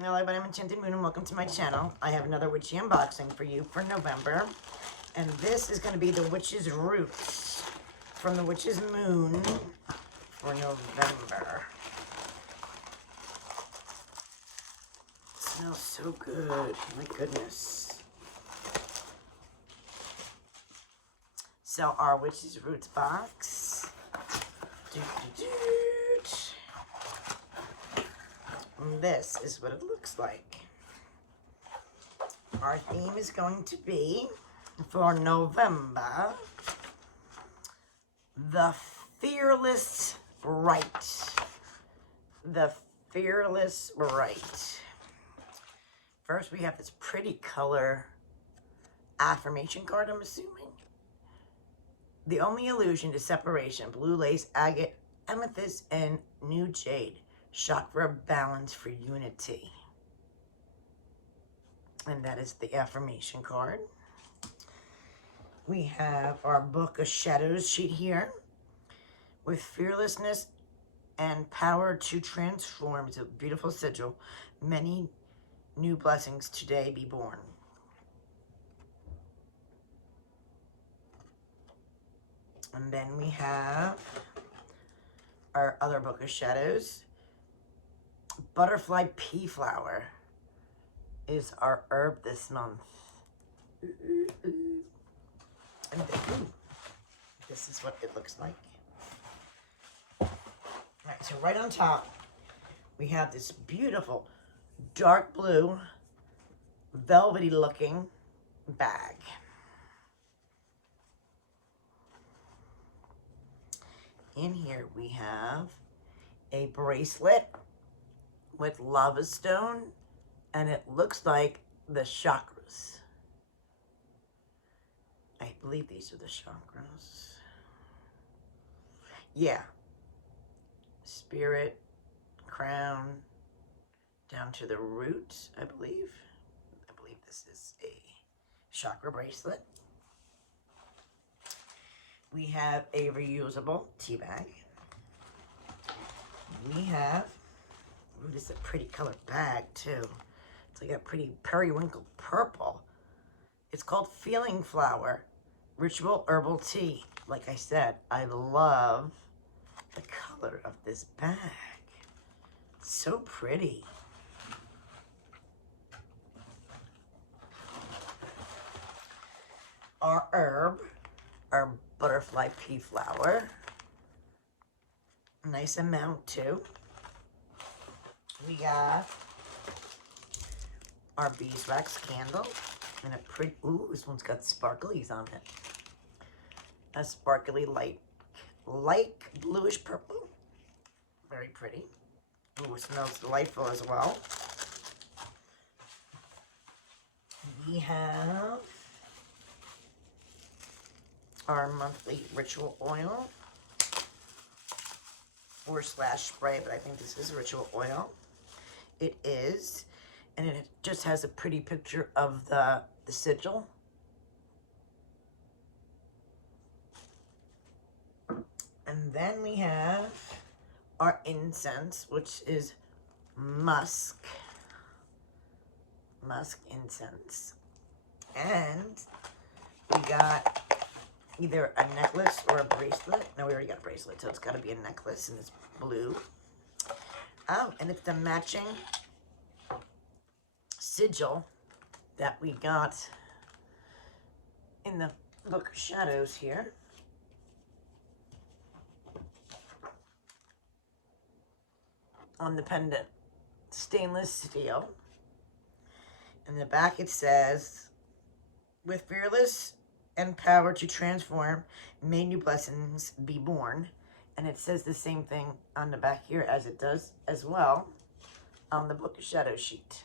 Hello, I'm Enchanted Moon and welcome to my channel. I have another witchy unboxing for you for November. And this is going to be the Witch's Roots from the Witch's Moon for November. It smells so good. My goodness. So our Witch's Roots box. And this is what it looks like. Our theme is going to be, for November, the Fearless Right. The Fearless Right. First, we have this pretty color affirmation card, I'm assuming. The only illusion is separation. Blue lace, agate, amethyst, and new jade. Chakra balance for unity. And that is the affirmation card. We have our Book of Shadows sheet here. With fearlessness and power to transform. It's a beautiful sigil. Many new blessings today be born. And then we have our other Book of Shadows. Butterfly pea flower is our herb this month. And then, this is what it looks like. Alright, so right on top, we have this beautiful dark blue, velvety looking bag. In here we have a bracelet with lava stone, and it looks like the chakras. I believe these are the chakras. Yeah. Spirit, crown, down to the root, I believe. I believe this is a chakra bracelet. We have a reusable tea bag. We have, ooh, this is a pretty colored bag too. It's like a pretty periwinkle purple. It's called Feeling Flower Ritual Herbal Tea. Like I said, I love the color of this bag. It's so pretty. Our herb, our butterfly pea flower. Nice amount too. We got our beeswax candle and a pretty, ooh, this one's got sparklies on it. A sparkly light bluish purple. Very pretty. Ooh, it smells delightful as well. We have our monthly ritual oil or slash spray, but I think this is ritual oil. It is, and it just has a pretty picture of the sigil. And then we have our incense, which is musk incense. And we got either a necklace or a bracelet. No, we already got a bracelet, so it's got to be a necklace, and it's blue. Oh, and it's the matching sigil that we got in the Book of Shadows here. On the pendant. Stainless steel. In the back it says, with fearless and power to transform, may new blessings be born. And it says the same thing on the back here as it does as well on the Book of Shadows sheet.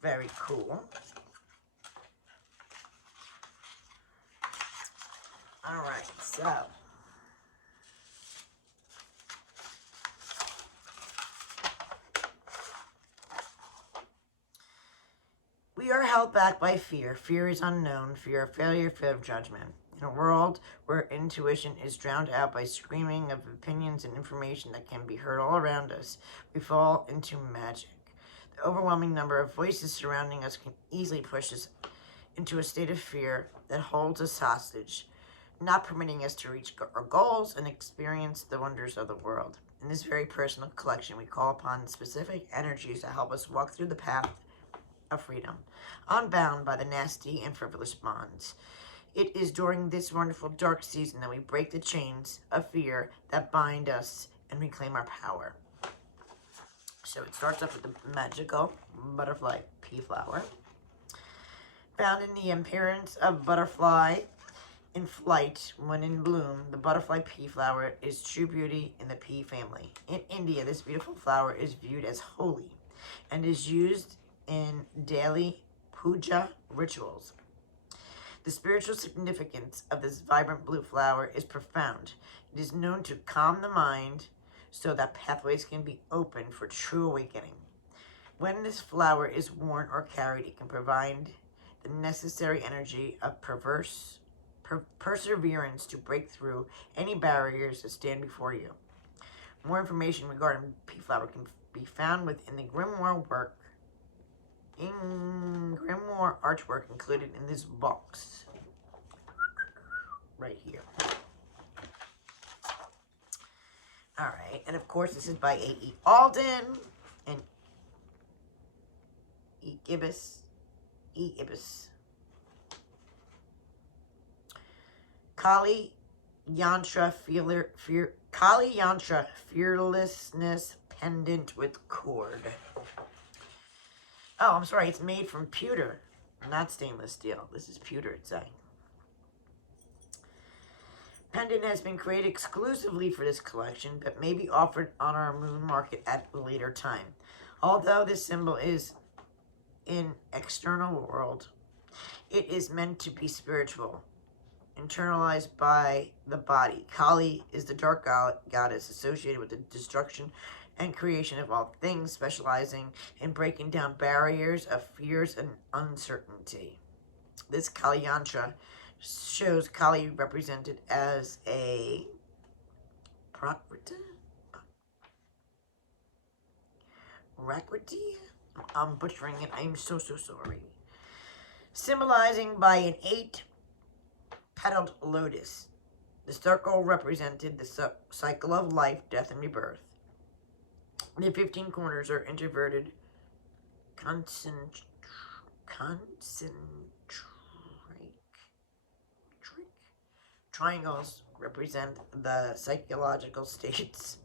Very cool. All right, so we are held back by fear. Fear is unknown. Fear of failure, fear of judgment. In a world where intuition is drowned out by screaming of opinions and information that can be heard all around us, we fall into magic. The overwhelming number of voices surrounding us can easily push us into a state of fear that holds us hostage, not permitting us to reach our goals and experience the wonders of the world. In this very personal collection, we call upon specific energies to help us walk through the path of freedom, unbound by the nasty and frivolous bonds. It is during this wonderful dark season that we break the chains of fear that bind us and reclaim our power. So it starts off with the magical butterfly pea flower. Found in the appearance of butterfly in flight when in bloom, the butterfly pea flower is true beauty in the pea family. In India, this beautiful flower is viewed as holy and is used in daily puja rituals. The spiritual significance of this vibrant blue flower is profound. It is known to calm the mind so that pathways can be opened for true awakening. When this flower is worn or carried, it can provide the necessary energy of perseverance to break through any barriers that stand before you. More information regarding pea flower can be found within the grimoire artwork included in this box right here. All right, and of course this is by A.E. Alden and E. Ibis. Kali Yantra Fearlessness Pendant with Cord. Oh, I'm sorry, it's made from pewter, not stainless steel. This is pewter, it's saying. Pendant has been created exclusively for this collection, but may be offered on our moon market at a later time. Although this symbol is in external world, it is meant to be spiritual, internalized by the body. Kali is the dark goddess associated with the destruction and creation of all things, specializing in breaking down barriers of fears and uncertainty. This Kali Yantra shows Kali represented as a Prakriti? I'm butchering it. I'm so sorry. Symbolizing by an 8-petaled lotus. The circle represented the cycle of life, death, and rebirth. The 15 corners are introverted triangles represent the psychological states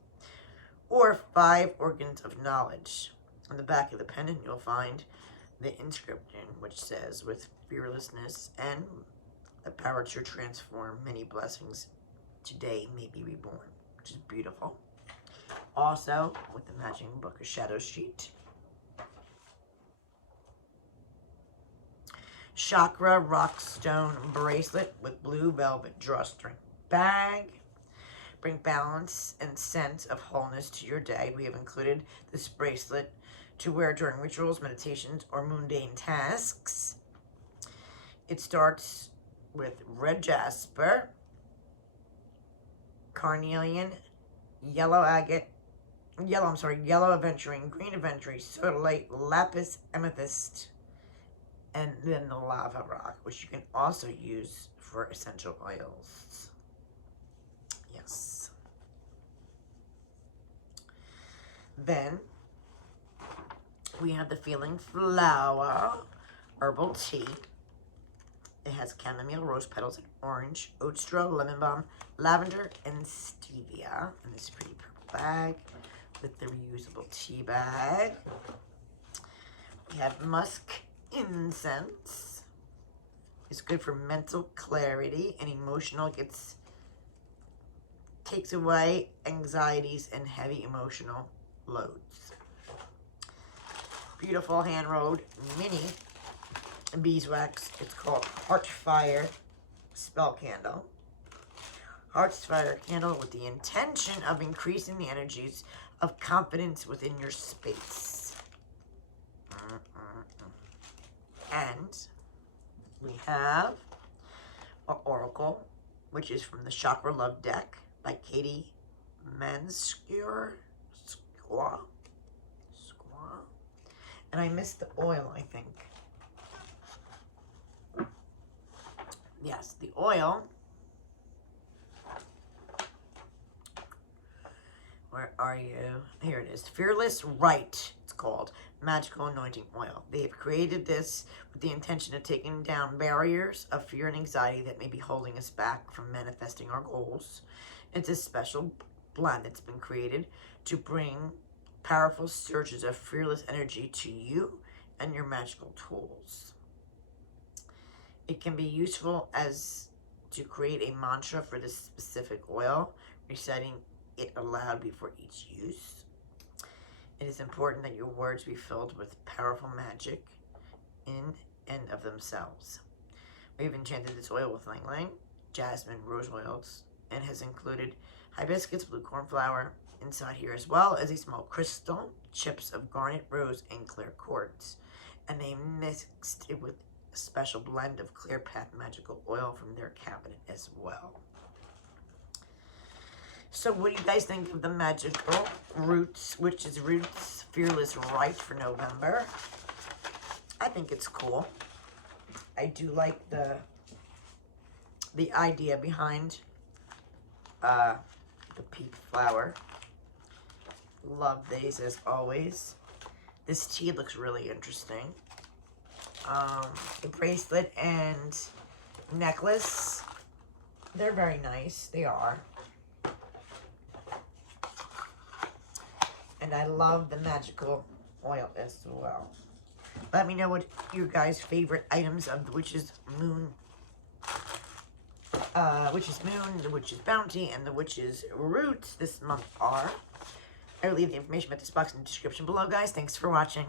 or 5 organs of knowledge. On the back of the pendant, you'll find the inscription, which says, with fearlessness and the power to transform, many blessings today may be reborn, which is beautiful. Also, with the matching Book of Shadows sheet. Chakra Rockstone bracelet with blue velvet drawstring bag. Bring balance and sense of wholeness to your day. We have included this bracelet to wear during rituals, meditations, or mundane tasks. It starts with red jasper, carnelian, yellow agate, yellow aventurine, green aventurine, sodalite, lapis amethyst, and then the lava rock, which you can also use for essential oils. Yes. Then we have the Feeling Flower herbal tea. It has chamomile, rose petals, and orange, oat straw, lemon balm, lavender, and stevia in this pretty purple bag with the reusable tea bag. We have musk incense. It's good for mental clarity and emotional. Takes away anxieties and heavy emotional loads. Beautiful hand-rolled mini beeswax. It's called Heartfire Spell Candle. Heartfire candle with the intention of increasing the energies of confidence within your space. And we have or Oracle, which is from the Chakra Love deck by Katie Manscure. Squaw. And I missed the oil, I think. Yes, the oil. Where are you? Here it is. Fearless Right, it's called. Magical Anointing Oil. They have created this with the intention of taking down barriers of fear and anxiety that may be holding us back from manifesting our goals. It's a special blend that's been created to bring powerful surges of fearless energy to you and your magical tools. It can be useful as to create a mantra for this specific oil, reciting it aloud before each use. It is important that your words be filled with powerful magic in and of themselves. We've enchanted this oil with ylang ylang, jasmine, rose oils, and has included hibiscus, blue cornflower inside here, as well as a small crystal, chips of garnet, rose, and clear quartz. And they mixed it with a special blend of Clear Path magical oil from their cabinet as well. So what do you guys think of the Magical Roots, which is Roots Fearless Right for November? I think it's cool. I do like the idea behind the pink flower. Love these as always. This tea looks really interesting. The bracelet and necklace, they're very nice. They are. And I love the magical oil as well. Let me know what your guys' favorite items of the Witch's Moon, the Witch's Bounty, and the Witch's Roots this month are. I will leave the information about this box in the description below, guys. Thanks for watching.